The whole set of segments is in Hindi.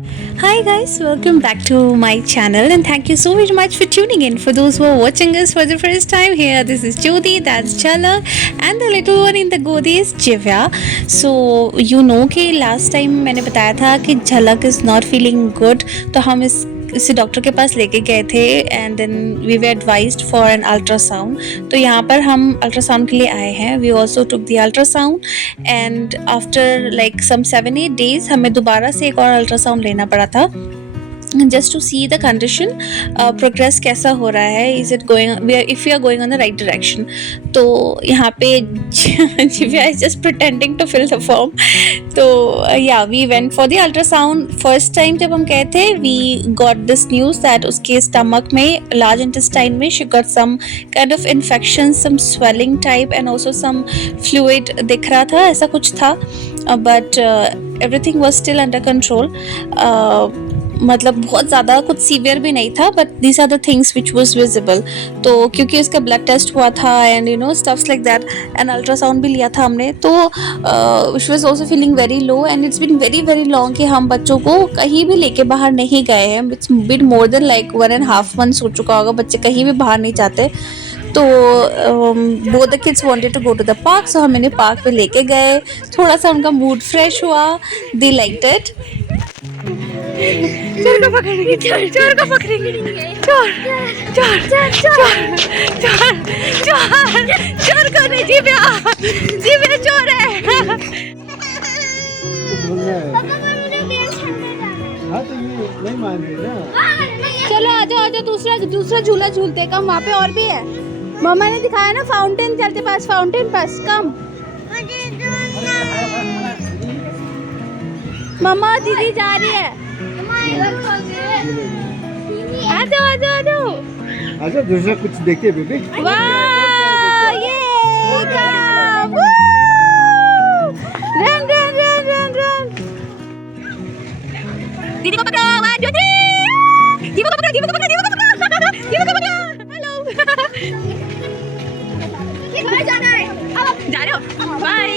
Hi guys, welcome back to my channel and thank you so very much for tuning in. For those who are watching us for the first time here, this is Jyoti, that's Chalak, and the little one in the godi is Jivya. So you know कि last time मैंने बताया था कि झलक is not feeling good, तो हम इसे डॉक्टर के पास लेके गए थे and then we were advised for an ultrasound. तो यहाँ पर हम अल्ट्रासाउंड के लिए आए हैं. We also took the ultrasound and after like some 7-8 days हमें दोबारा से एक और अल्ट्रासाउंड लेना पड़ा था just to see the condition progress कैसा हो रहा है, is it going if we are going on the right direction. तो यहाँ पे Jivya is just pretending to fill the form. तो yeah, we went for the ultrasound. First time जब हम गए थे we got this news that उसके stomach में large intestine में she got some kind of infection, some swelling type and also some fluid दिख रहा था, ऐसा कुछ था. But everything was still under control. मतलब बहुत ज़्यादा कुछ सीवियर भी नहीं था but these are the things which was visible. तो क्योंकि उसका ब्लड टेस्ट हुआ था and you know stuffs like that and ultrasound भी लिया था हमने, तो she was also feeling very low and it's been very very long कि हम बच्चों को कहीं भी लेके बाहर नहीं गए हैं. It's been more than like 1.5 months हो चुका होगा, बच्चे कहीं भी बाहर नहीं जाते. तो both the kids wanted to go to the park, so हम इन्हें पार्क पे लेके गए. थोड़ा सा उनका मूड फ्रेश हुआ, दे लाइक्ड इट. चोर को पकड़ेंगे, चोर को पकड़ेंगे, चोर चोर चोर चोर चोर चोर चोर को नहीं, जीव्या चोर है. हाँ तो ये नहीं मान रहे ना. चलो आ जाओ दूसरा झूला झूलते. कम वहाँ पे और भी है. मम्मा ने दिखाया ना फाउंटेन, चलते पास फाउंटेन पास. कम मम्मा, दीदी जा रही है. आ जाओ. अच्छा दूसरा कुछ देखिए बेबी. वाह ये रन. दीदी को पकड़ो. दीदी को पकड़ो. हेलो. बाय जाना है. जा रहे हो. बाय.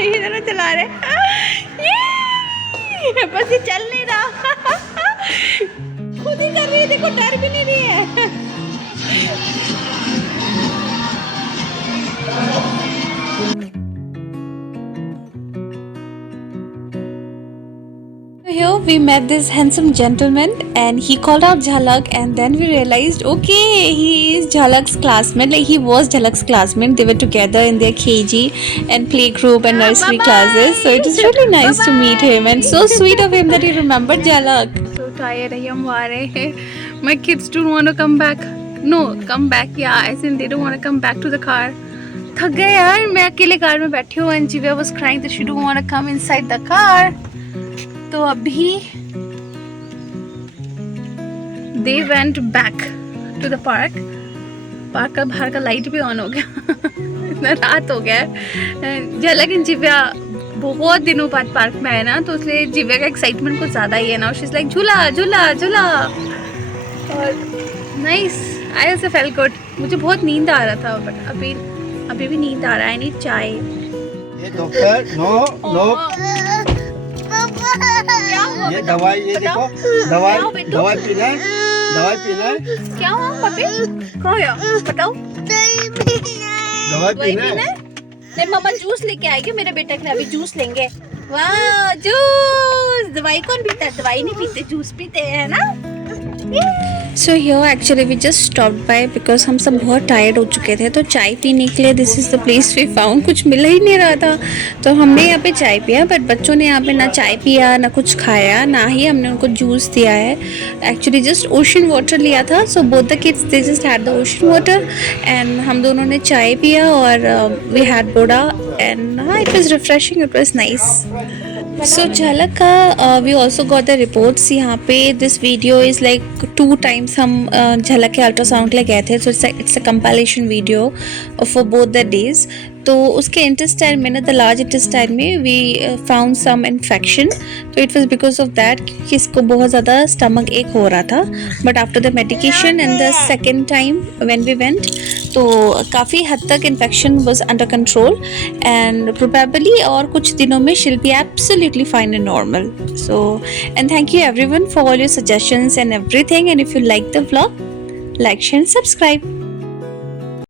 इधर चला रहे. बस ये चल नहीं रहा. खुद ही कर रही है, देखो डर भी नहीं रही है. Here we met this handsome gentleman and he called out Jhalak and then we realized okay, he is Jhalak's classmate, like he was Jhalak's classmate. They were together in their KG and playgroup and nursery classes, so it was really nice to meet him and so sweet of him that he remembered Jhalak. So tired I am worried. My kids don't want to come back. No, come back, yeah, as in they don't want to come back to the car. थक गए यार. मैं अकेले कार में बैठी हूँ and Jivya was crying that she don't want to come inside the car. तो अभी they went back to the park. Park का बाहर का लाइट भी ऑन हो गया. इतना रात हो गया. झलक एंड जिव्या बहुत दिनों बाद पार्क में आए ना, तो इसलिए जिव्या का एक्साइटमेंट कुछ ज़्यादा ही है ना. शी इज लाइक झूला झूला झूला. और nice, I also felt good. मुझे बहुत नींद आ रहा था बट अभी भी नींद आ रहा है. नहीं चाय. ये डॉक्टर नो. ये दवाई, ये देखो दवाई पीना है. क्या हुआ पापी? कहाँ गया बताओ. दवाई पीना है. नहीं मम्मा जूस लेके आएगी मेरे बेटे के लिए. अभी जूस लेंगे. वाह जूस. दवाई कौन पीता है? दवाई नहीं पीते, जूस पीते हैं ना. So here actually we just stopped by because हम सब बहुत टायर्ड हो चुके थे. तो चाय पीने के लिए this is the place we found. कुछ मिल ही नहीं रहा था तो हमने यहाँ पे चाय पिया. बट बच्चों ने यहाँ पे ना चाय पिया ना कुछ खाया, ना ही हमने उनको जूस दिया है. एक्चुअली जस्ट ओशन वाटर लिया था. So both the kids they just had the ocean water and हम दोनों ने चाय पिया और वी हैड बोडा एंड हाँ it was refreshing, it was nice. So Jhalaka, we also got the reports. यहाँ पे this video is like 2 times हम झलक के अल्ट्रासाउंड के लिए गए थे. So it's a compilation video for both the days. तो उसके इंटेस्टाइन में ना, द लार्ज इंटेस्टाइन में वी फाउंड सम इन्फेक्शन. तो it was because of that कि इसको बहुत ज़्यादा स्टमक एक हो रहा था. But after the medication and the second time when we went, तो काफ़ी हद तक infection was under control and probably और कुछ दिनों में she will be absolutely fine and normal. So and thank you everyone for all your suggestions and everything. And if you like the vlog, like, share and subscribe.